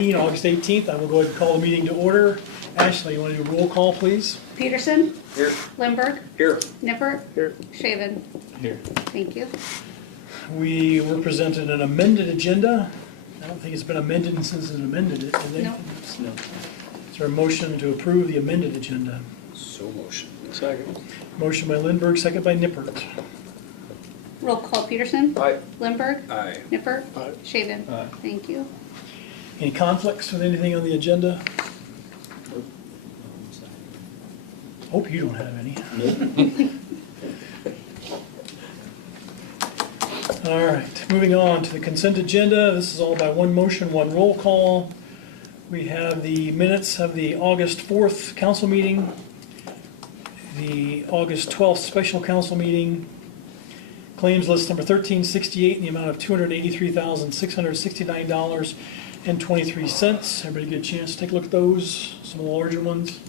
August 18th. I will go ahead and call the meeting to order. Ashley, you want to do a roll call, please? Peterson? Here. Lindbergh? Here. Nippert? Here. Shaven? Here. Thank you. We were presented an amended agenda. I don't think it's been amended since it amended it, did they? No. No. Is there a motion to approve the amended agenda? So motion. Second. Motion by Lindbergh, second by Nippert. Roll call Peterson? Aye. Lindbergh? Aye. Nippert? Aye. Shaven? Aye. Thank you. Any conflicts with anything on the agenda? Hope you don't have any. All right, moving on to the consent agenda. This is all by one motion, one roll call. We have the minutes of the August 4th council meeting, the August 12th special council meeting, claims list number 1368 in the amount of $283,669.23. Everybody get a chance to take a look at those, some of the larger ones.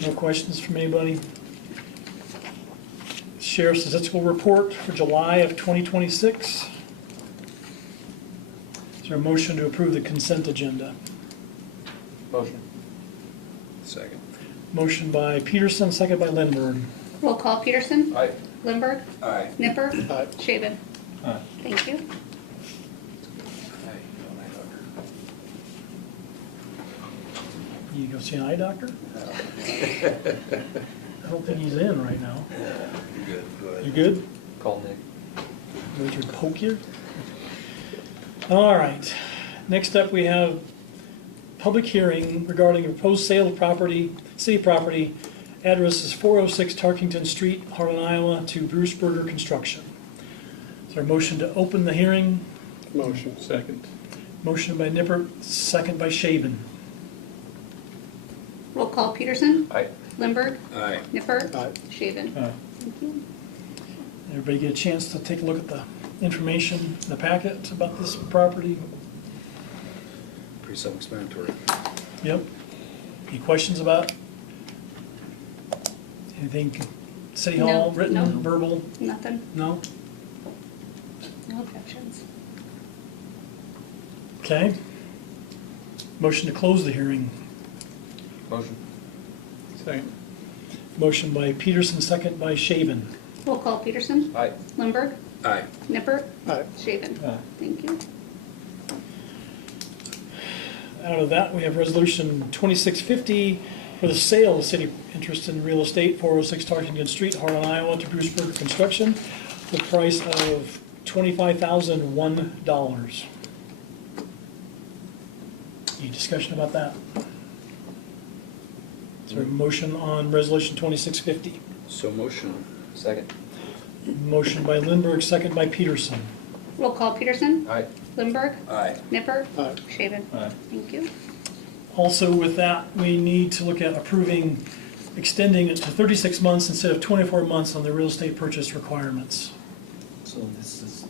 No questions from anybody? Sheriff's statistical report for July of 2026. Is there a motion to approve the consent agenda? Motion. Second. Motion by Peterson, second by Lindbergh. Roll call Peterson? Aye. Lindbergh? Aye. Nippert? Aye. Shaven? Aye. Thank you. You go see an eye doctor? I don't think he's in right now. You're good. Go ahead. You good? Call Nick. Richard poke you? All right. Next up, we have public hearing regarding a proposed sale of property, city property. Address is 406 Tarkington Street, Harlan, Iowa, to Bruce Berger Construction. Is there a motion to open the hearing? Motion. Second. Motion by Nippert, second by Shaven. Roll call Peterson? Aye. Lindbergh? Aye. Nippert? Aye. Shaven? Aye. Thank you. Everybody get a chance to take a look at the information in the packet about this property? Pretty self-explanatory. Yep. Any questions about it? Anything City Hall, No, written, no. verbal? Nothing? No? No objections? Okay. Motion to close the hearing. Motion. Second. Motion by Peterson, second by Shaven. Roll call Peterson? Aye. Lindbergh? Aye. Nippert? Aye. Shaven? Aye. Thank you. Out of that, we have resolution 2650 for the sale of city interest in real estate, 406 Tarkington Street, Harlan, Iowa, to Bruce Berger Construction, the price of $25,001. Any discussion about that? Is there a motion on resolution 2650? So motion. Second. Motion by Lindbergh, second by Peterson. Roll call Peterson? Aye. Lindbergh? Aye. Nippert? Aye. Shaven? Aye. Thank you. Also with that, we need to look at approving, extending it to 36 months instead of 24 months on the real estate purchase requirements. So this is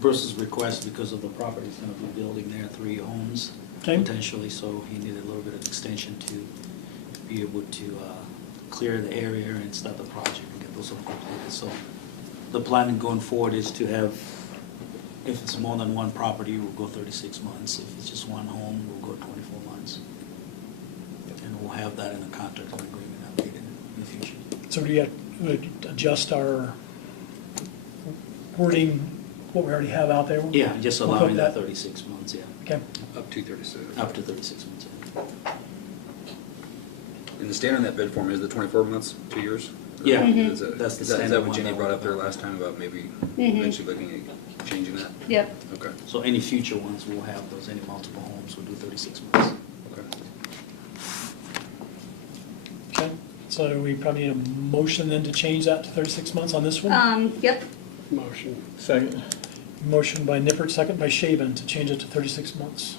Bruce's request because of the property he's gonna be building there, 3 homes Okay. potentially, so he needed a little bit of extension to be able to clear the area and start the project and get those all completed. So the plan going forward is to have, if it's more than one property, we'll go 36 months. If it's just one home, we'll go 24 months. And we'll have that in a contract and agreement out later in the future. So do you have to adjust our wording, what we already have out there? Yeah, just We'll put allowing that 36 months, yeah. Okay. Up to 36. Up to 36 months, yeah. And the standard in that bid form is the 24 months, 2 years? Yeah, Mhm. Is that- that's the is that standard what one Jenny that brought we up there have. last time about maybe Mhm. eventually looking at changing that? Yep. Okay. So any future ones, we'll have those, any multiple homes, we'll do 36 months. Okay. Okay. So we probably need a motion then to change that to 36 months on this one? Yep. Motion. Second. Motion by Nippert, second by Shaven to change it to 36 months.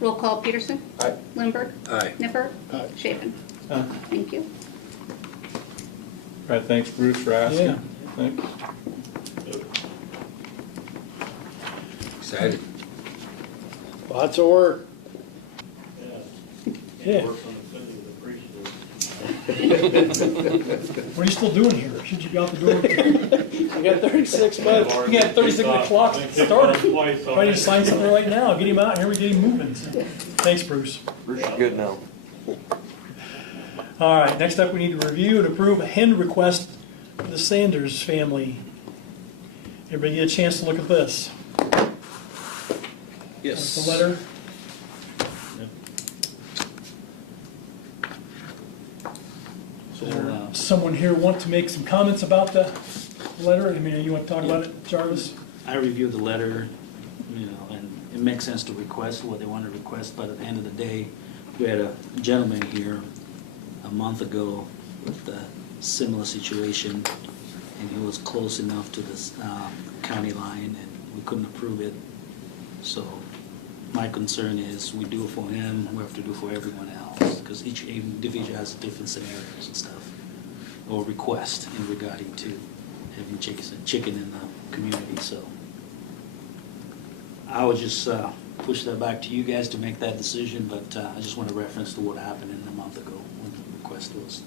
Roll call Peterson? Aye. Lindbergh? Aye. Nippert? Aye. Shaven? All Thank you. right, thanks Bruce for asking. Yeah. Thanks. Excited. Lots of work. Yeah. Work on the city is appreciated. What are you still doing here? Should you be out the door? I got 36 months. You got 36 minute clock started. Twice Why don't you sign something right now? Get him out here, we get him moving. Thanks, Bruce. Good now. All right, next up, we need to review and approve a hen request for the Sanders family. Everybody get a chance to look at this. Yes. The letter. So, Is there someone here want to make some comments about the letter? I mean, you want to talk about it, Jarvis? I reviewed the letter, and it makes sense to request what they want to request, but at the end of the day, we had a gentleman here a month ago with a similar situation, and he was close enough to this county line, and we couldn't approve it. So my concern is we do it for him, we have to do it for everyone else, because each individual has different scenarios and stuff, or request in regarding to having chicken in the community. So I would just push that back to you guys to make that decision, but I just want to reference to what happened in a month ago when the request was.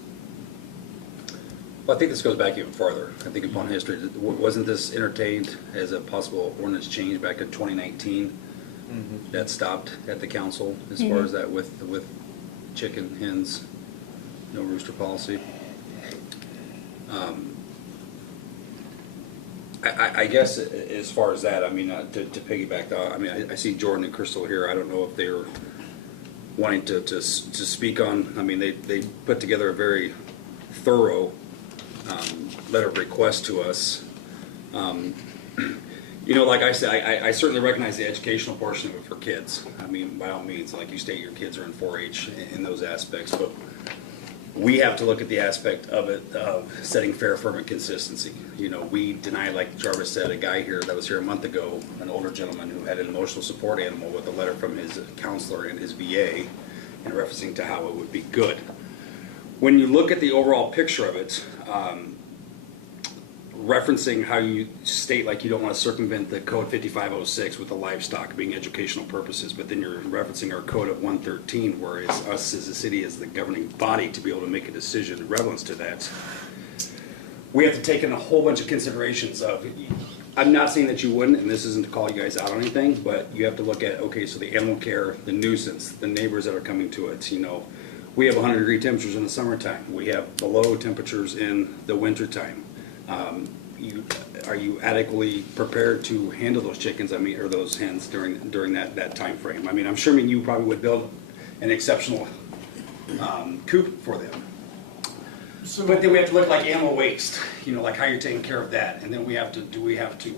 Well, I think this goes back even farther. I think upon history, wasn't this entertained as a possible ordinance change back in 2019? That stopped at the council as far as that with chicken, hens, no rooster policy. I guess as far as that, I mean, to piggyback, I mean, I see Jordan and Crystal here. I don't know if they're wanting to speak on. I mean, they put together a very thorough letter of request to us. You know, like I said, I certainly recognize the educational portion of it for kids. I mean, by all means, like you state, your kids are in 4-H in those aspects, but we have to look at the aspect of it of setting fair, firm, and consistency. You know, we deny, like Jarvis said, a guy here that was here a month ago, an older gentleman who had an emotional support animal with a letter from his counselor and his VA, and referencing to how it would be good. When you look at the overall picture of it, referencing how you state like you don't want to circumvent the code 5506 with the livestock being educational purposes, but then you're referencing our code of 113, where it's us as a city as the governing body to be able to make a decision in relevance to that. We have to take in a whole bunch of considerations of, I'm not saying that you wouldn't, and this isn't to call you guys out on anything, but you have to look at, okay, so the animal care, the nuisance, the neighbors that are coming to it, you know, we have 100-degree temperatures in the summertime. We have below temperatures in the wintertime. Are you adequately prepared to handle those chickens? I mean, or those hens during that time frame? I mean, I'm sure you probably would build an exceptional coop for them. But then we have to look like animal waste. You know, like how you're taking care of that, and then we have to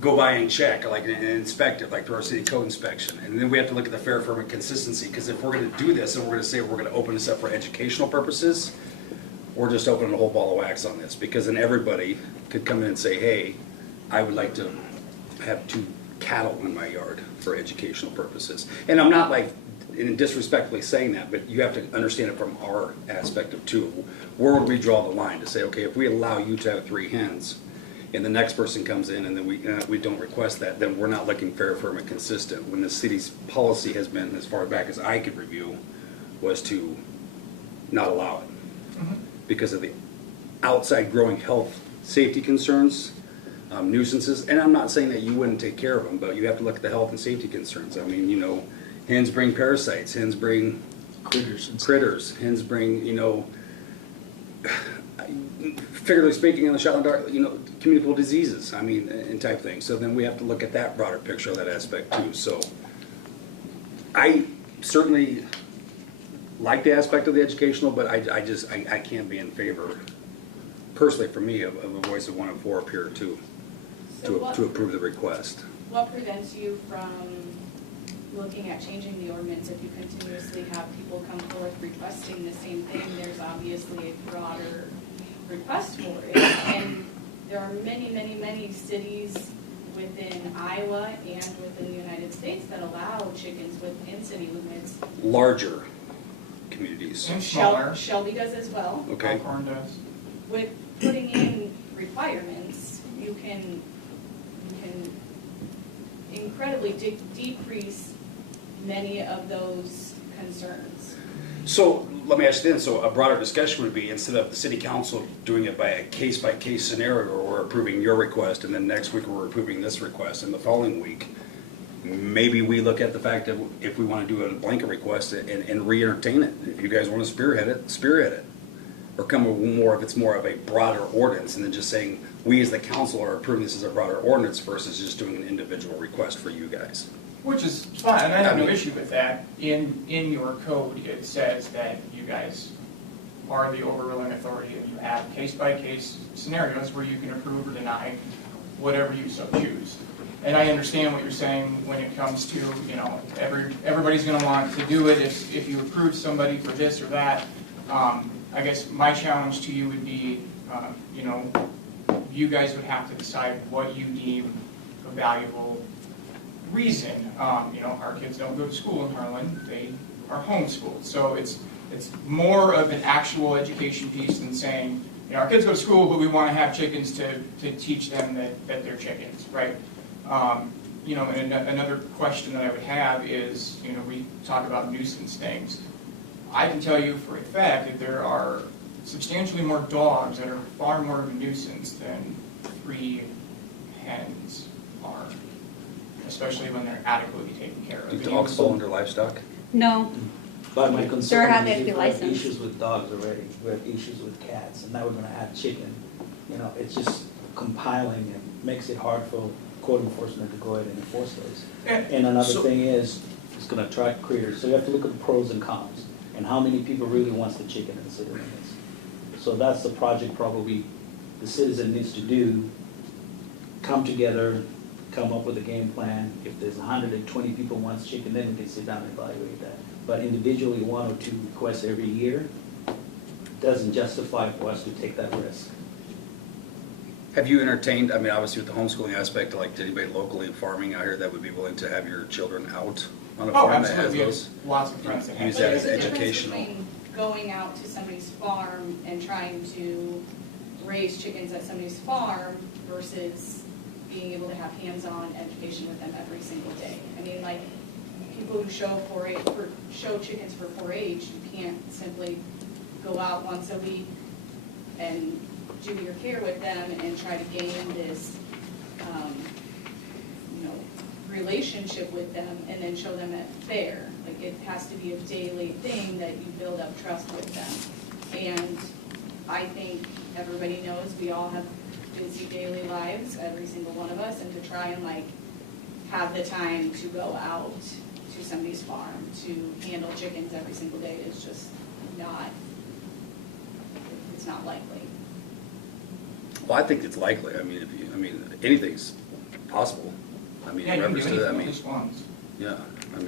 go by and check, like and inspect it, like through our city code inspection, and then we have to look at the fair, firm, and consistency. Because if we're going to do this, and we're going to say we're going to open this up for educational purposes, we're just opening a whole ball of wax on this, because then everybody could come in and say, hey, I would like to have 2 cattle in my yard for educational purposes. And I'm not like disrespectfully saying that, but you have to understand it from our aspect of too. Where would we draw the line to say, okay, if we allow you to have 3 hens, and the next person comes in and then we don't request that, then we're not looking fair, firm, and consistent. When the city's policy has been, as far back as I could review, was to not allow it. Because of the outside growing health safety concerns, nuisances, and I'm not saying that you wouldn't take care of them, but you have to look at the health and safety concerns. I mean, you know, hens bring parasites, hens bring critters, hens bring, you know, figuratively speaking, in the shot in the dark, you know, communicable diseases, I mean, and type things. So then we have to look at that broader picture of that aspect too. So I certainly like the aspect of the educational, but I can't be in favor, personally for me, of a voice of 1 and 4 up here to approve the request. What prevents you from looking at changing the ordinance if you continuously have people come forth requesting the same thing? There's obviously a broader request for it, and there are many, many, many cities within Iowa and within the United States that allow chickens within city limits. Larger communities. And smaller. Shelby does as well. Okay. Elkhorn does. With putting in requirements, you can incredibly decrease many of those concerns. So let me ask you then, so a broader discussion would be, instead of the city council doing it by a case-by-case scenario, or we're approving your request, and then next week we're approving this request, and the following week, maybe we look at the fact that if we want to do a blanket request and re-entertain it. If you guys want to spearhead it. Or come with more, if it's more of a broader ordinance, and then just saying, we as the council are approving this as a broader ordinance versus just doing an individual request for you guys. Which is fine, and I have no issue with that. In your code, it says that you guys are the overruling authority, and you have case-by-case scenarios where you can approve or deny whatever you so choose. And I understand what you're saying when it comes to, you know, everybody's gonna want to do it if you approve somebody for this or that. I guess my challenge to you would be, you know, you guys would have to decide what you deem a valuable reason. You know, our kids don't go to school in Harlan, they are homeschooled. So it's more of an actual education piece than saying, you know, our kids go to school, but we want to have chickens to teach them that they're chickens, right? You know, and another question that I would have is, you know, we talk about nuisance things. I can tell you for a fact that there are substantially more dogs that are far more of a nuisance than 3 hens are, especially when they're adequately taken care of. Do dogs fall under livestock? No. But my There concern have to is be if we have licensed. issues with dogs already, we have issues with cats, and now we're gonna add chicken. You know, it's just compiling and makes it hard for code enforcement to go ahead and enforce those. And another so- thing is, it's gonna attract critters, so you have to look at the pros and cons, and how many people really wants the chicken in the city limits. So that's the project probably the citizen needs to do, come together, come up with a game plan. If there's 120 people wants chicken, then we can sit down and evaluate that. But individually, 1 or 2 requests every year doesn't justify for us to take that risk. Have you entertained, I mean, obviously with the homeschooling aspect, like anybody locally farming out here that would be willing to have your children out on a Oh, farm that has absolutely. We have those? lots of friends that have. Use But that there's as a difference educational. between going out to somebody's farm and trying to raise chickens at somebody's farm versus being able to have hands-on education with them every single day. I mean, like, people who show chickens for 4-H, you can't simply go out once a week and do your care with them and try to gain this, you know, relationship with them and then show them at fair. Like, it has to be a daily thing that you build up trust with them. And I think everybody knows we all have busy daily lives, every single one of us, and to try and like have the time to go out to somebody's farm to handle chickens every single day is just not, it's not likely. Well, I think it's likely. I mean, anything's possible. I mean, Yeah, in you can do reference to anything that, I with mean, just ones. yeah, I'm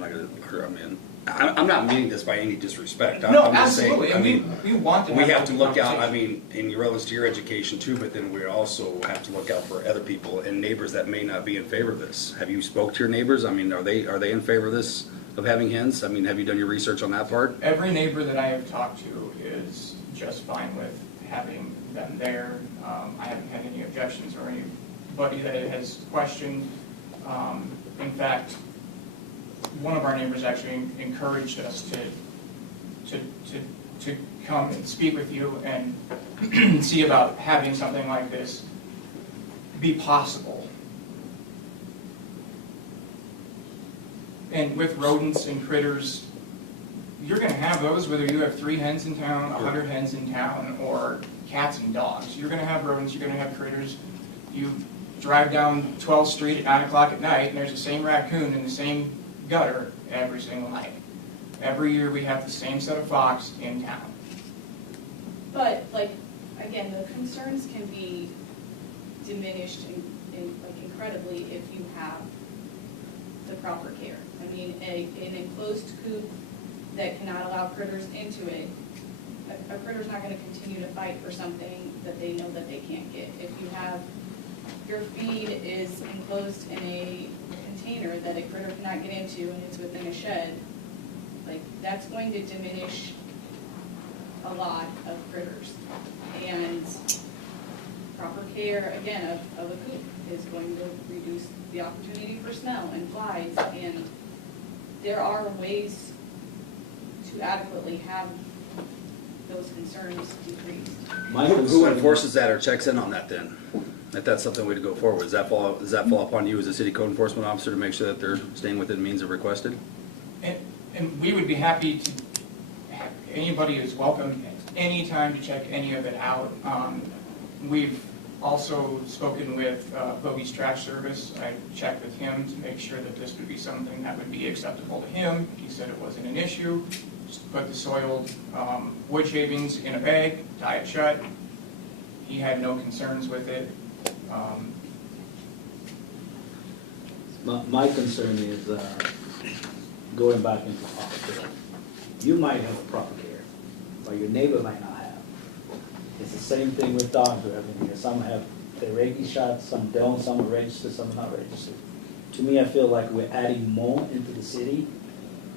not gonna, I'm not meaning this by any disrespect. No, I'm just saying, absolutely, I mean, we want to we have to open look out, I conversation. mean, in relation to your education too, but then we also have to look out for other people and neighbors that may not be in favor of this. Have you spoke to your neighbors? I mean, are they in favor of this, of having hens? I mean, have you done your research on that part? Every neighbor that I have talked to is just fine with having them there. I haven't had any objections or anybody that has questioned. In fact, one of our neighbors actually encouraged us to come and speak with you and see about having something like this be possible. And with rodents and critters, you're gonna have those whether you have 3 hens in town, 100 hens in town, or cats and dogs. You're gonna have rodents, you're gonna have critters. You drive down 12th Street at 9 o'clock at night and there's the same raccoon in the same gutter every single night. Every year we have the same set of fox in town. But like, again, the concerns can be diminished like incredibly if you have the proper care. I mean, an enclosed coop that cannot allow critters into it, a critter's not gonna continue to fight for something that they know that they can't get. If you have, your feed is enclosed in a container that a critter cannot get into and it's within a shed, like, that's going to diminish a lot of critters. And proper care, again, of a coop is going to reduce the opportunity for smell and flies. And there are ways to adequately have those concerns decreased. My Who concern- enforces that or checks in on that then? If that's something we to go forward, does that fall upon you as a city code enforcement officer to make sure that they're staying within means of requested? And we would be happy to, anybody is welcome anytime to check any of it out. We've also spoken with Bogey's Trash Service. I checked with him to make sure that this would be something that would be acceptable to him. He said it wasn't an issue. Just put the soiled wood shavings in a bag, tie it shut. He had no concerns with it. My concern is going back into proper care. You might have a proper care, but your neighbor might not have. It's the same thing with dogs or everything. Some have their rabies shots, some don't, some are registered, some are not registered. To me, I feel like we're adding more into the city,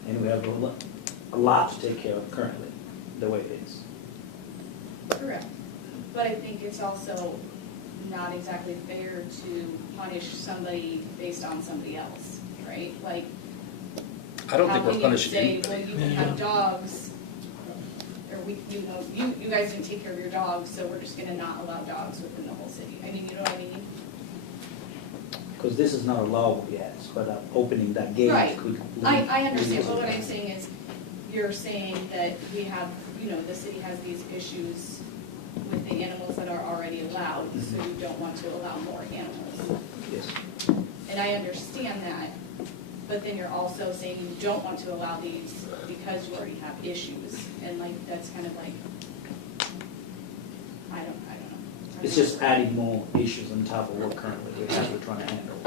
and we have a lot to take care of currently, the way it is. Correct. But I think it's also not exactly fair to punish somebody based on somebody else, right? Like, I don't think we're punishing how can anybody. you say, well, you can have dogs, or you guys didn't take care of your dogs, so we're just gonna not allow dogs within the whole city. I mean, you know what I mean? Because this is not allowable yet, but opening that gate Right. could. I understand, but what I'm saying is, you're saying that we have, the city has these issues with the animals that are already allowed, so you don't want to allow more animals. Yes. And I understand that, but then you're also saying you don't want to allow these because you already have issues, and like, that's kind of like, I don't know. It's just adding more issues on top of what currently we have, we're trying to handle.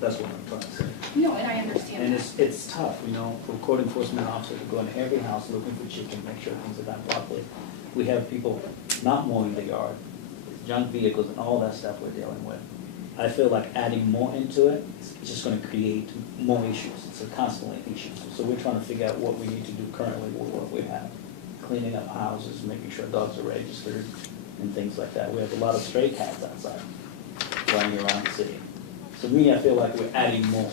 That's what I'm trying to say. No, and I understand And that. it's tough, for code enforcement officers to go in every house looking for chicken, make sure things are done properly. We have people not mowing the yard, junk vehicles and all that stuff we're dealing with. I feel like adding more into it, it's just gonna create more issues. It's a constantly issue. So we're trying to figure out what we need to do currently with what we have. Cleaning up houses, making sure dogs are registered and things like that. We have a lot of stray cats outside running around the city. So me, I feel like we're adding more.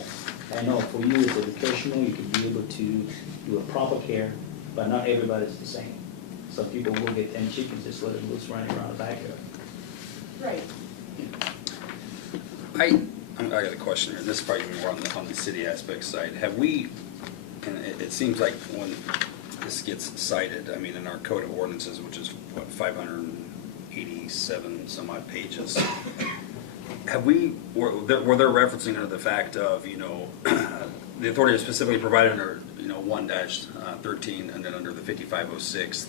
I know for you it's educational, you can be able to do a proper care, but not everybody's the same. Some people will get 10 chickens, just let them loose running around the backyard. Right. I got a question here, and this is probably more on the city aspect side. Have we, and it seems like when this gets cited, I mean, in our code of ordinances, which is, what, 587 some odd pages, have we, were there referencing under the fact of, the authority is specifically provided under, 1-13, and then under the 5506,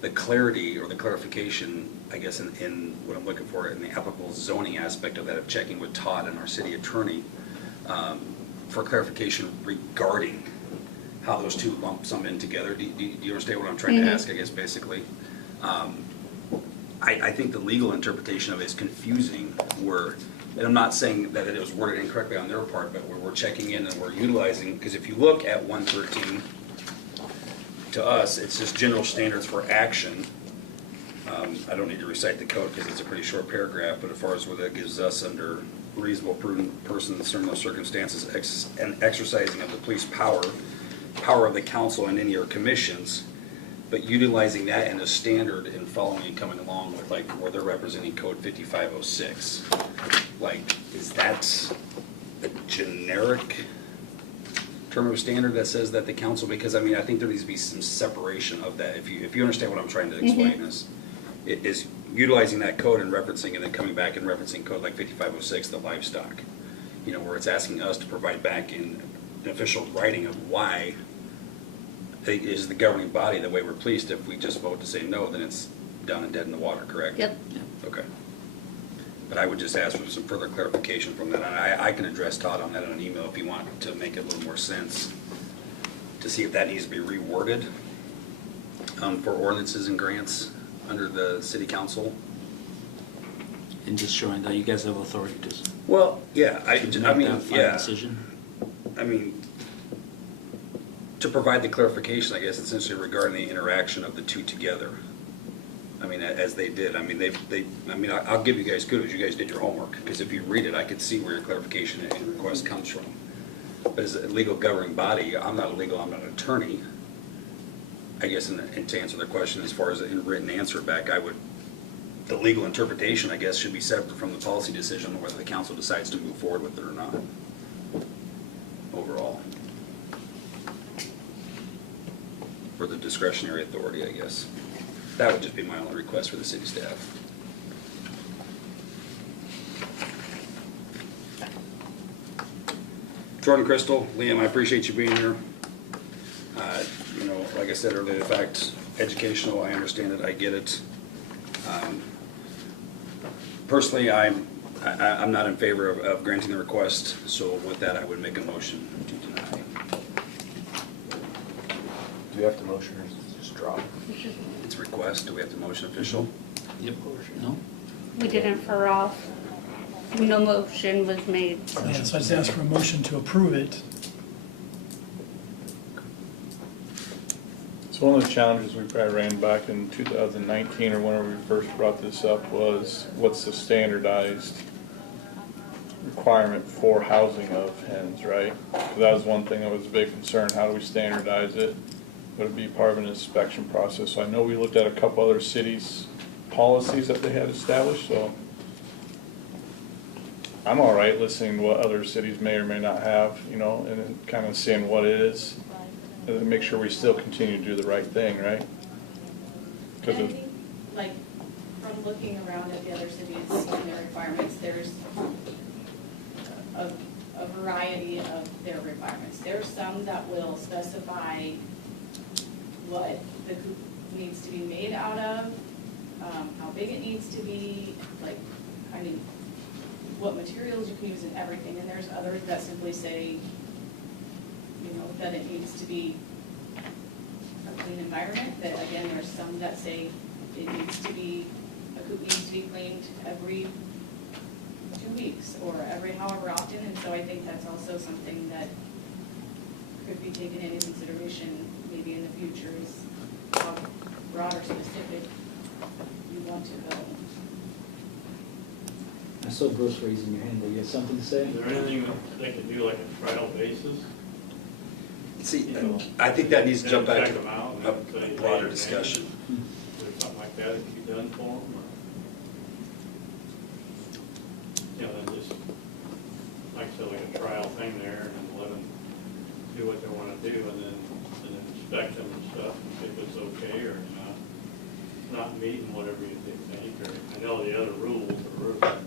the clarity or the clarification, I guess, in what I'm looking for in the applicable zoning aspect of that, of checking with Todd and our city attorney for clarification regarding how those two lump sum in together. Do you understand what I'm trying to ask, I guess, basically? I think the legal interpretation of it is confusing, and I'm not saying that it was worded incorrectly on their part, but we're checking in and we're utilizing, because if you look at 113, to us, it's just general standards for action. I don't need to recite the code because it's a pretty short paragraph, but as far as what that gives us under reasonable, prudent person in certain circumstances, and exercising of the police power of the council and any of commissions, but utilizing that in a standard and following and coming along with, like, where they're representing code 5506. Like, is that a generic term of standard that says that the council, because I mean, I think there needs to be some separation of that. If you understand what I'm trying to explain, is utilizing that code and referencing, and then coming back and referencing code like 5506, the livestock, where it's asking us to provide back in an official writing of why is the governing body the way we're pleased. If we just vote to say no, then it's down and dead in the water, correct? Yep. Okay. But I would just ask for some further clarification from that. And I can address Todd on that on an email if you want to make it a little more sense, to see if that needs to be reworded for ordinances and grants under the city council. And just showing that you guys have authority to. Well, yeah, I make mean, that final yeah. decision. I mean, to provide the clarification, I guess, essentially regarding the interaction of the two together. I mean, as they did. I mean, I'll give you guys kudos. You guys did your homework, because if you read it, I could see where your clarification and request comes from. But as a legal governing body, I'm not an attorney. I guess, and to answer the question, as far as a written answer back, the legal interpretation, I guess, should be separate from the policy decision, whether the council decides to move forward with it or not, overall. For the discretionary authority, I guess. That would just be my only request for the city staff. Jordan, Crystal, Liam, I appreciate you being here. You know, like I said earlier, the fact, educational, I understand it, I get it. Personally, I'm not in favor of granting the request, so with that, I would make a motion to deny. Do we have to motion or is it just drop? It's a request, do we have to motion official? Yep. No? We didn't for off. No motion was made. Yeah, so I just ask for a motion to approve it. So one of the challenges we probably ran back in 2019 or whenever we first brought this up was what's the standardized requirement for housing of hens, right? So that was one thing that was a big concern. How do we standardize it? Would it be part of an inspection process? So I know we looked at a couple other cities' policies that they had established, so I'm all right listening to what other cities may or may not have, you know, and then kind of seeing what it is. And then make sure we still continue to do the right thing, right? And I Because think, like, from looking around at the other cities and their requirements, there's a variety of their requirements. There's some that will specify what the coop needs to be made out of, how big it needs to be, like, kind of what materials you can use and everything. And there's others that simply say, you know, that it needs to be a clean environment, that again, there's some that say it needs to be, a coop needs to be cleaned every 2 weeks or every however often, and so I think that's also something that could be taken into consideration maybe in the future is how broad or specific you want to go. I saw Bruce raising your hand, do you have something to say? Is there anything that they could do like a trial basis? See, You know, I think that needs to jump back check to them out and a say, broader hey, discussion. Is there something like that that can be done for them? Or, you know, then just, like I said, like a trial thing there and let them do what they want to do and then inspect them and stuff and see if it's okay or not meeting whatever you think, or I know the other rules are rules, but.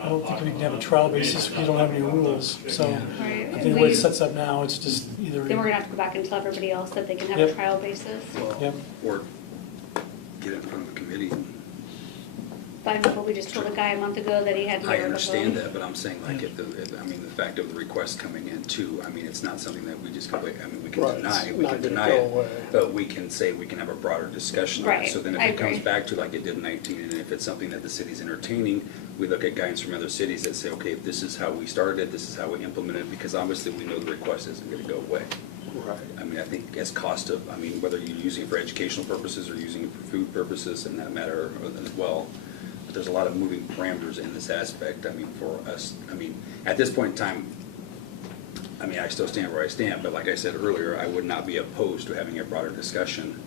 I don't think we can have a trial basis if you don't have any rules, so. Yeah. Right. I think the way it sets up now, it's just either. Then we're gonna have to go back and tell everybody else that they can have a Yep. trial basis. Yep. Or get it in front of a committee. But but we just told a guy a month ago that he had to. I understand that, but I'm saying like I mean, the fact of the request coming in too, I mean, it's not something that we just completely, I mean, we can Right, deny, it's we not can gonna deny go it. away. But we can say, we can have a broader discussion on it. Right, So then if I it comes agree. back to like it did in 19, and if it's something that the city's entertaining, we look at guidance from other cities that say, okay, if this is how we started it, this is how we implemented it, because obviously we know the request isn't gonna go away. Right. I mean, I think as cost of, I mean, whether you're using it for educational purposes or using it for food purposes in that matter as well, but there's a lot of moving parameters in this aspect. I mean, for us, I mean, at this point in time, I mean, I still stand where I stand, but like I said earlier, I would not be opposed to having a broader discussion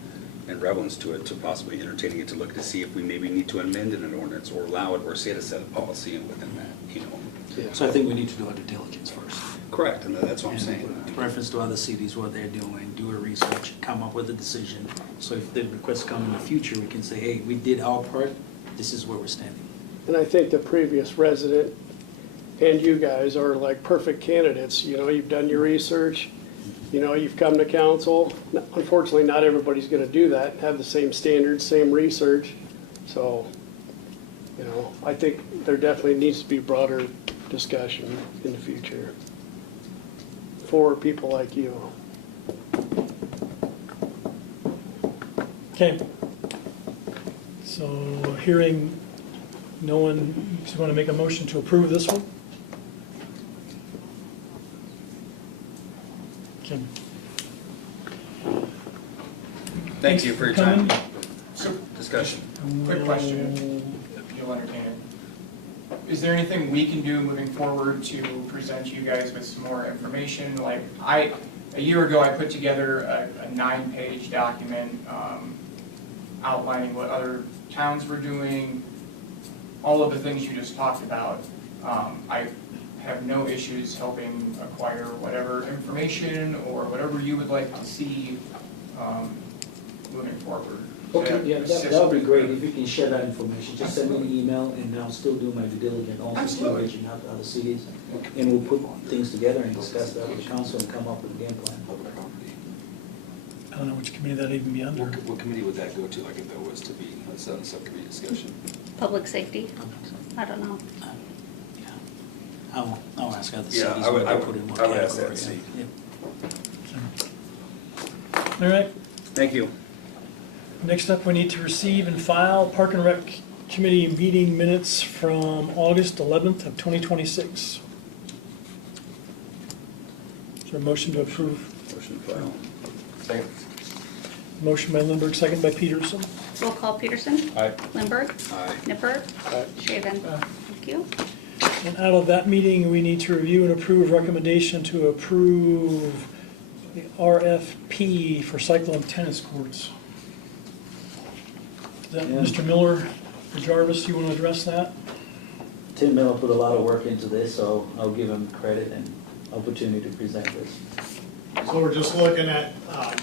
and relevance to it, to possibly entertaining it, to look to see if we maybe need to amend in an ordinance or allow it or set a set of policy and within that, you know. So I think we need to do our due diligence first. Correct, and that's what I'm And saying. Reference to other cities, what they're doing, do a research, come up with a decision. So if the requests come in the future, we can say, hey, we did our part, this is where we're standing. And I think the previous resident and you guys are like perfect candidates. You know, you've done your research, you know, you've come to council. Unfortunately, not everybody's gonna do that, have the same standards, same research. So, you know, I think there definitely needs to be broader discussion in the future for people like you. Okay. So hearing no one, so you want to make a motion to approve this one? Okay. Thank you for your time. Coming. So, Discussion. quick question, if you'll entertain it. is there anything we can do moving forward to present you guys with some more information? Like, a year ago, I put together a 9-page document outlining what other towns were doing, all of the things you just talked about. I have no issues helping acquire whatever information or whatever you would like to see moving forward. Okay, yeah, that would be great, if you can share that information, just send me an email, and I'll still do my due diligence, also still Absolutely. reaching out to other cities, and we'll put things together and discuss that with the council and come up with a game plan. I don't know which committee that'd even be under. What committee would that go to, like if that was to be a subcommittee discussion? Public safety? I don't know. Yeah. I'll ask other Yeah, cities. I would- what I they would- put in what I would ask that, category, see. yeah. All right, Thank you. next up, we need to receive and file Park and Rec Committee meeting minutes from August 11th of 2026. Is there a motion to approve? Motion to file. Second. Motion by Lindberg, second by Peterson. Roll call Peterson? Aye. Lindberg? Aye. Nipper? Aye. Shaven? Thank you. And out of that meeting, we need to review and approve recommendation to approve the RFP for cyclone tennis courts. Is that Yeah. Mr. Miller or Jarvis, you want to address that? Tim Miller put a lot of work into this, so I'll give him credit and opportunity to present this. So we're just looking at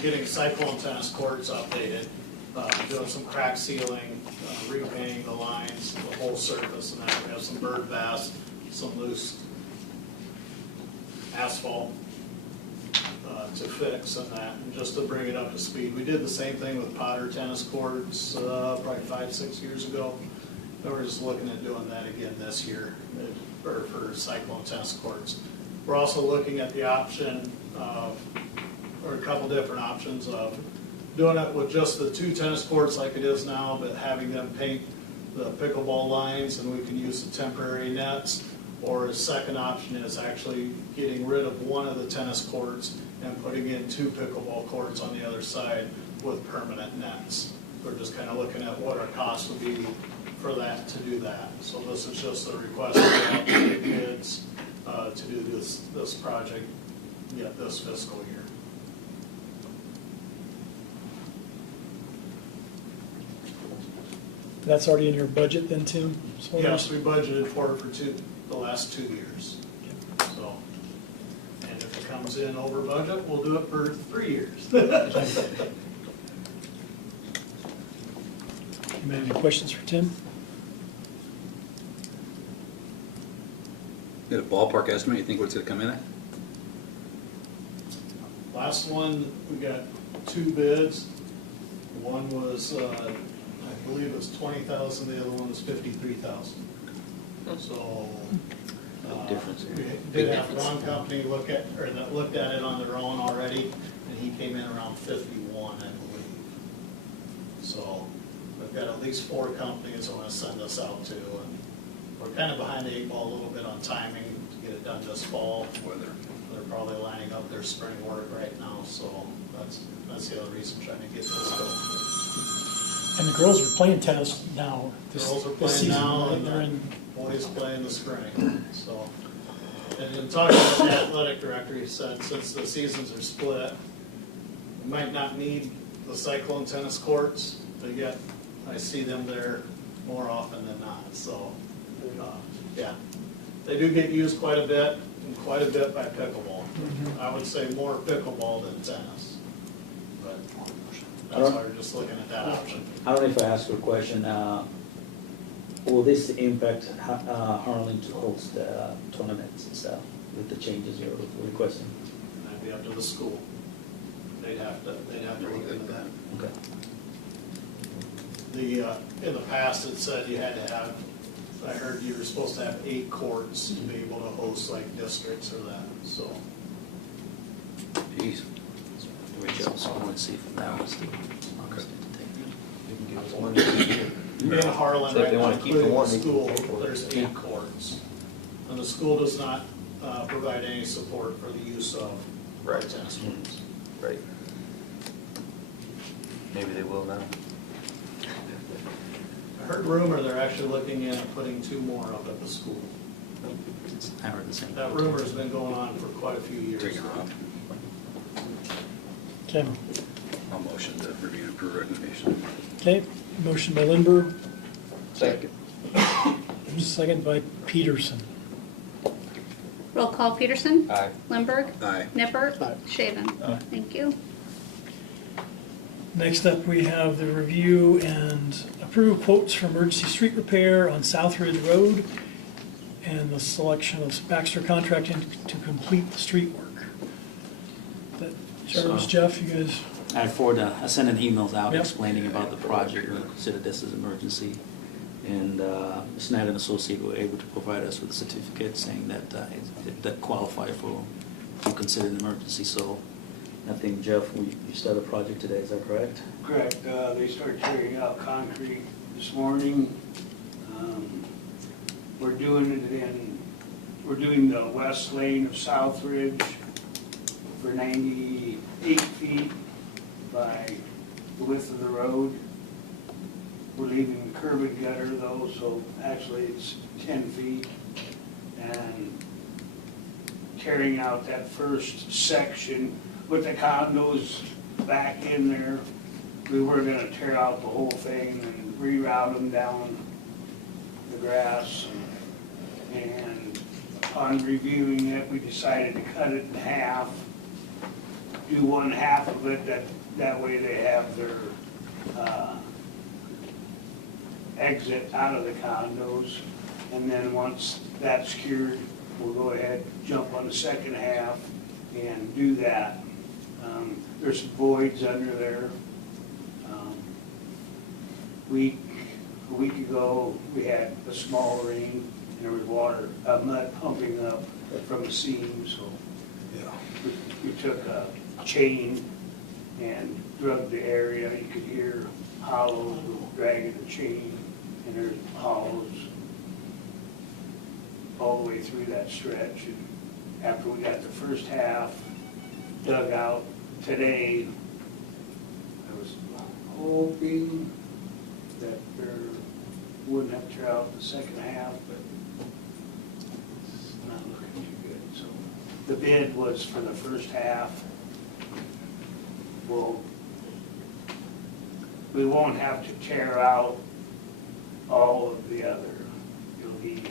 getting cyclone tennis courts updated, doing some crack sealing, repainting the lines, the whole surface, and then we have some bird bass, some loose asphalt to fix and that, and just to bring it up to speed. We did the same thing with Potter tennis courts probably 5-6 years ago. And we're just looking at doing that again this year for cyclone tennis courts. We're also looking at the option of, or a couple different options of doing it with just the 2 tennis courts like it is now, but having them paint the pickleball lines and we can use the temporary nets. Or a second option is actually getting rid of one of the tennis courts and putting in 2 pickleball courts on the other side with permanent nets. We're just kind of looking at what our cost would be for that, to do that. So this is just a request to get bids to do this project yet this fiscal year. That's already in your budget then, Tim? So Yes, we budgeted for it for the last 2 years. So, and if it comes in over budget, we'll do it for 3 years. You have any questions for Tim? You got a ballpark estimate, you think what it's gonna come in at? Last one, we got 2 bids. One was, I believe it was 20,000, the other one was 53,000. So, Big difference. we did have one company look at, or that looked at it on their own already, and he came in around 51, I believe. So, we've got at least 4 companies I want to send this out to, and we're kind of behind the 8 ball a little bit on timing to get it done this fall. Weather. They're probably lining up their spring work right now, so that's the other reason, trying to get this going. And the girls are playing tennis now. Girls are this playing season, now, right? and They're in, boys play in the spring, so. And in talking with the athletic director, he said since the seasons are split, we might not need the cyclone tennis courts, but yet I see them there more often than not, so, yeah. They do get used quite a bit, and quite a bit by pickleball. I would say more pickleball than tennis, but that's why we're just looking at that option. I don't know if I asked you a question, will this impact Harlan to host tournaments and stuff with the changes you're requesting? That'd be up to the school. They'd have to look into that. Okay. In the past, it said you had to have, I heard you were supposed to have 8 courts to be able to host like districts or that, so. Jeez. So I want to see from that one, Steve. In Harlan, So if right they now, wanna keep the including the one, they can school, pay for it. there's 8 courts. And the school does not provide any support for the use of Right. tennis courts. Right. Maybe they will now. heard rumor they're actually looking at putting 2 more up at the school. I heard the same. That rumor's been going on for quite a few years. Take it off. Okay, I'll motion to review and approve recommendation. okay, motion by Lindberg, Second. second by Peterson. Roll call Peterson? Aye. Lindberg? Aye. Nippert? Aye. Shaven? Thank you. Next up, we have the review and approve quotes for emergency street repair on South Ridge Road and the selection of Baxter Contracting to complete the street work. That Jarvis, So- Jeff, you guys, I sent an emails out Yep. explaining about the project, we consider this as emergency. And Snyder and Associates were able to provide us with a certificate saying that that qualify for considered an emergency. So I think, Jeff, you started a project today, is that correct? Correct. They started carrying out concrete this morning. We're doing the west lane of South Ridge for 98 feet by the width of the road. We're leaving curb and gutter though, so actually it's 10 feet. And carrying out that first section with the condos back in there. We were gonna tear out the whole thing and reroute them down the grass. And upon reviewing it, we decided to cut it in half. Do one half of it, that way they have their exit out of the condos. And then once that's cured, we'll go ahead, jump on the second half and do that. There's some voids under there. A week ago, we had a small rain and there was mud pumping up from the seam, so we took a chain and drugged the area. You could hear hollows with dragging the chain, and there's hollows all the way through that stretch. And after we got the first half dug out today, I was hoping that there wouldn't have to tear out the second half, but it's not looking too good. So the bid was for the first half. Well, we won't have to tear out all of the other. It'll be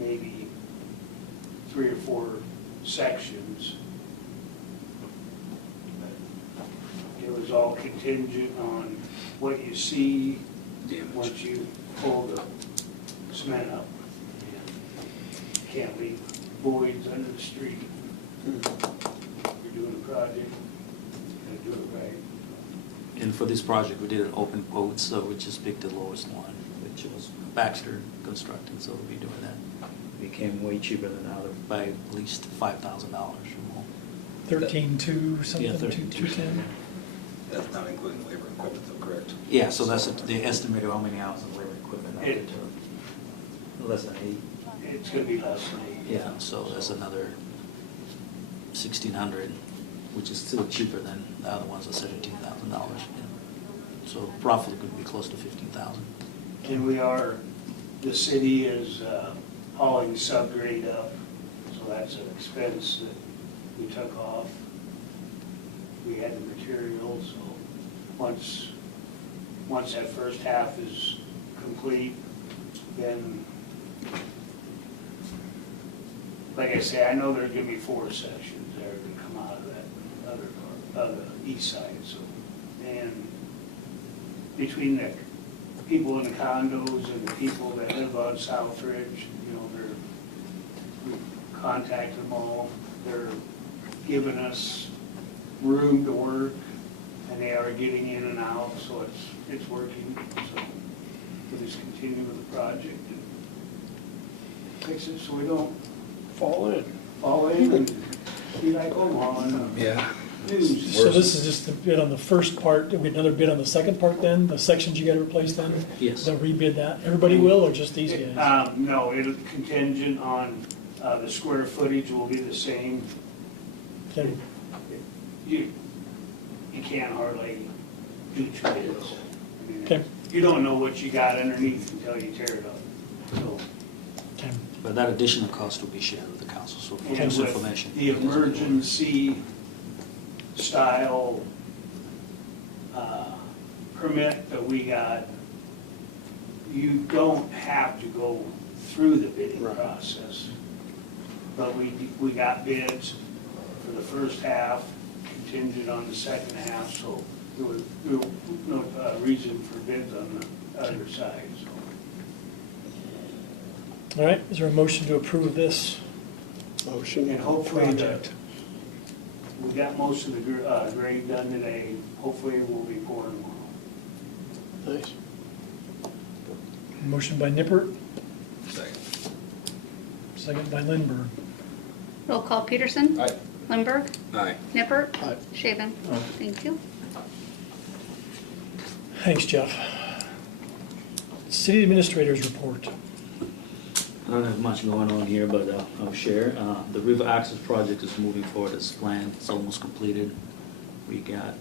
maybe 3 or 4 sections. But it was all contingent on what you see once you pull the cement up. And can't leave voids under the street. You're doing a project, gotta do it right. And for this project, we did an open quote, so we just picked the lowest one, which was Baxter Constructing, so we'll be doing that. It became way cheaper than the other by at least $5,000 or more. 13.2 something, Yeah, 210. That's not including the labor and equipment though, correct? Yeah, so that's the estimated how many hours of labor equipment out there to less than 8. It's gonna be less than 8. Yeah, so that's another 1,600, which is still cheaper than the other ones at $17,000. So roughly could be close to 15,000. And the city is hauling subgrade up, so that's an expense that we took off. We had the material, so once that first half is complete, then, like I say, I know there's gonna be 4 sections that are gonna come out of that other part, of the east side, so. And between the people in the condos and the people that live on South Ridge, we contacted them all. They're giving us room to work, and they are getting in and out, so it's working. So we'll just continue with the project and fix it so we don't Fall in. fall in and be like Omaha and Yeah. news. So this is just the bid on the first part, do we another bid on the second part then, the sections you gotta replace then? Yes. They'll rebid that, everybody will, or just these guys? No, it'll contingent on, the square footage will be the same. Okay. You can't hardly do 2 bids. I mean, Okay. you don't know what you got underneath until you tear it up. So, Okay. But that additional cost will be shared with the council, so for and this with information. the emergency style permit that we got, you don't have to go through the bidding process. But we got bids for the first half, contingent on the second half, so there was no reason for bids on the other side, so. All right, is there a motion to approve this Motion. And hopefully, project? we got most of the grade done today, hopefully we'll be pouring tomorrow. Nice. Motion by Nippert, Second. second by Lindberg. Roll call Peterson. Aye. Lindberg. Aye. Nippert. Aye. Shaven. Thank you. Thanks, Jeff. City Administrator's Report. I don't have much going on here, but I'll share. The river access project is moving forward as planned. It's almost completed. We got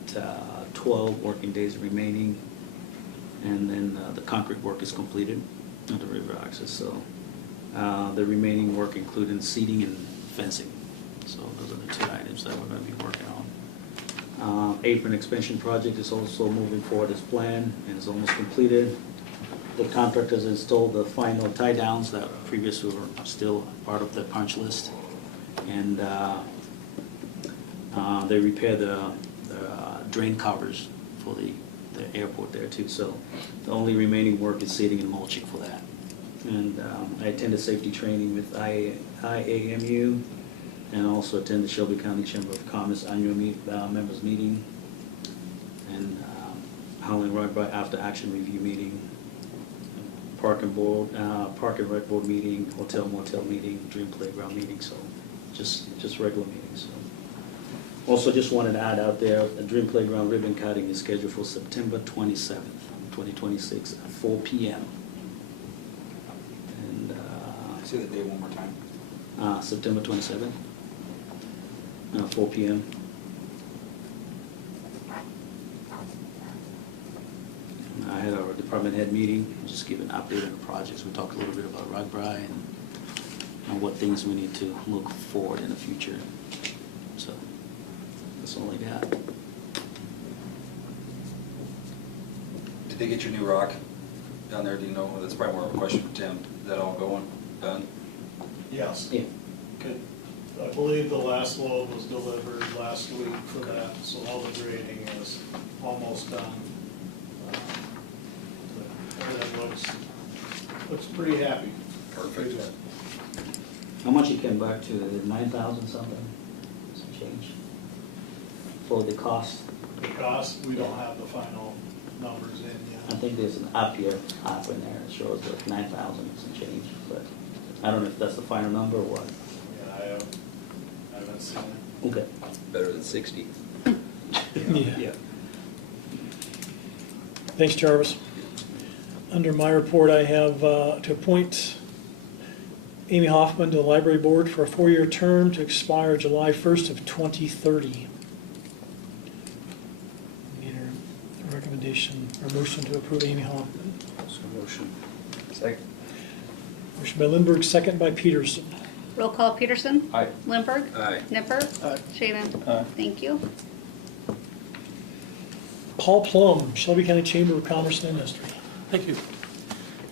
12 working days remaining, and then the concrete work is completed on the river access. So the remaining work included seeding and fencing. So those are the two items that we're going to be working on. Apron expansion project is also moving forward as planned and is almost completed. The contractors installed the final tie downs that previously were still part of the punch list. And they repaired the drain covers for the airport there too. So the only remaining work is seeding and mulching for that. And I attended safety training with IAMU and also attended the Shelby County Chamber of Commerce annual members meeting and Harlan Rugby after action review meeting. Park and Rec Board meeting, hotel motel meeting, dream playground meeting, so just regular meetings. So. Also just wanted to add out there, the dream playground ribbon cutting is scheduled for September 27th, 2026 at 4 p.m. And Say the date one more time. September 27th, 4 p.m. I had our department head meeting, just give an update on the projects. We talked a little bit about Rugbry and what things we need to look forward in the future. So that's all I got. Did they get your new rock down there? Do you know? That's probably more of a question for Tim. Is that all going, done? Yes. Yeah. Good. I believe the last load was delivered last week for that, so all the grading is almost done. Everything looks pretty happy. Perfect. How much it came back to? Is it 9,000 something? Some change for the cost. The cost, we don't have the final numbers in I yet. think there's an up here, up in there. It shows like 9,000 and some change, but I don't know if that's the final number or what. Yeah, I haven't seen it. Okay. Better than 60. Yeah. Thanks, Jarvis. Under my report, I have to appoint Amy Hoffman to the library board for a 4-year term to expire July 1st of 2030. Need a recommendation or motion to approve Amy Hoffman. So motion. Second. Motion by Lindberg, second by Peterson. Roll call Peterson. Aye. Lindberg. Aye. Nippert. Aye. Shaven. Aye. Thank you. Paul Plum, Shelby County Chamber of Commerce and Industry. Thank you.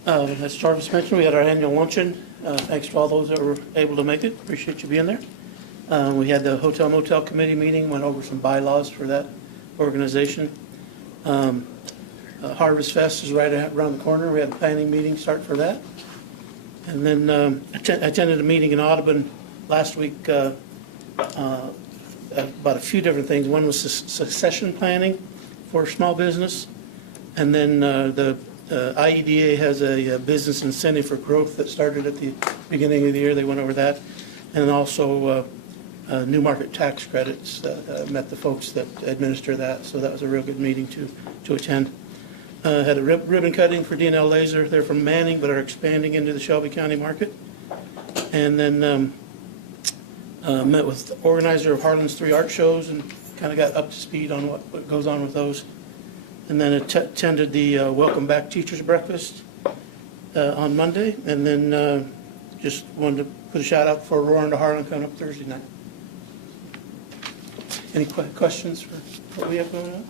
As Jarvis mentioned, we had our annual luncheon. Thanks to all those that were able to make it. Appreciate you being there. We had the Hotel Motel Committee meeting, went over some bylaws for that organization. Harvest Fest is right around the corner. We had a planning meeting start for that. And then attended a meeting in Audubon last week about a few different things. One was succession planning for small business. And then the IEDA has a business incentive for growth that started at the beginning of the year. They went over that. And also new market tax credits. Met the folks that administer that. So that was a real good meeting to attend. Had a ribbon cutting for D&L Laser. They're from Manning, but are expanding into the Shelby County market. And then met with the organizer of Harlan's 3 art shows and kind of got up to speed on what goes on with those. and then attended the Welcome Back Teachers Breakfast on Monday, and then just wanted to put a shout out for Roaring to Harlan coming up Thursday night. Any questions for what we have going on?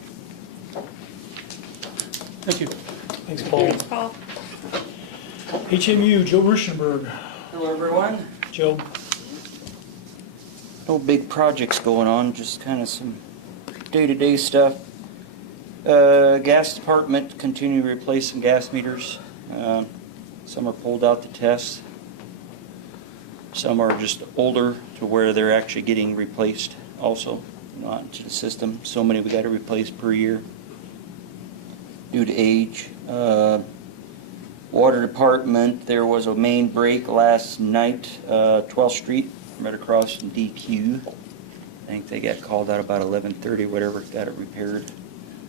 Thank you. Thanks, Paul. Thanks, Paul. HMU, Joe Ruschenberg. Hello, everyone. Joe, No big projects going on, just kind of some day-to-day stuff. Gas department, continue to replace some gas meters. Some are pulled out to test. Some are just older to where they're actually getting replaced also, not into the system. So many we got to replace per year due to age. Water department, there was a main break last night, 12th Street, right across from DQ. I think they got called out about 11:30, whatever, got it repaired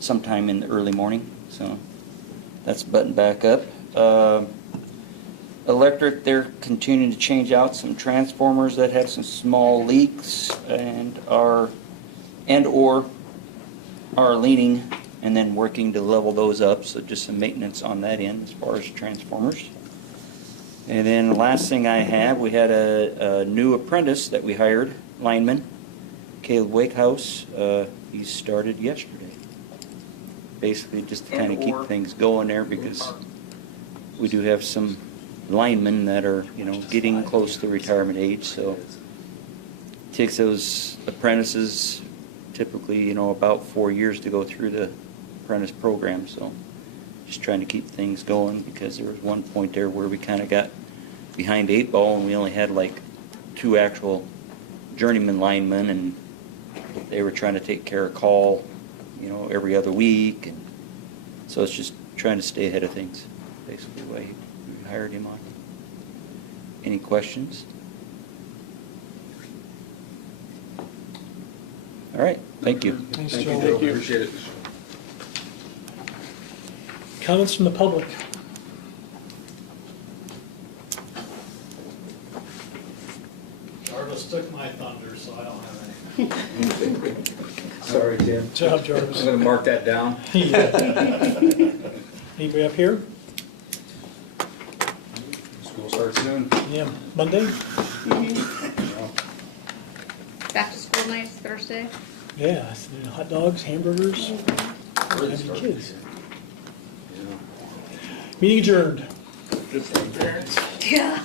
sometime in the early morning. So that's buttoned back up. Electric, they're continuing to change out some transformers that have some small leaks and or are leaning, and then working to level those up, so just some maintenance on that end as far as transformers. And then the last thing I have, we had a new apprentice that we hired, lineman, Caleb Wakehouse. He started yesterday. Basically just to kind of keep things going there, because we do have some linemen that are, getting close to retirement age, so it takes those apprentices typically, about 4 years to go through the apprentice program. So just trying to keep things going, because there was one point there where we kind of got behind the 8 ball and we only had like 2 actual journeyman linemen, and they were trying to take care of call, every other week, and so it's just trying to stay ahead of things, basically why we hired him on. Any questions? All right, thank you. thanks, Thank Joe. you, Joe. Appreciate it. Comments from the public. Jarvis took my thunder, so I don't have any. Sorry, Tim. Good job, Jarvis. I'm going to mark that down. Anybody up here? School starts soon. Yeah, Monday? Back to school nights Thursday. Yeah, hot dogs, hamburgers, Early happy start. kids. Yeah. Meeting adjourned. Yeah.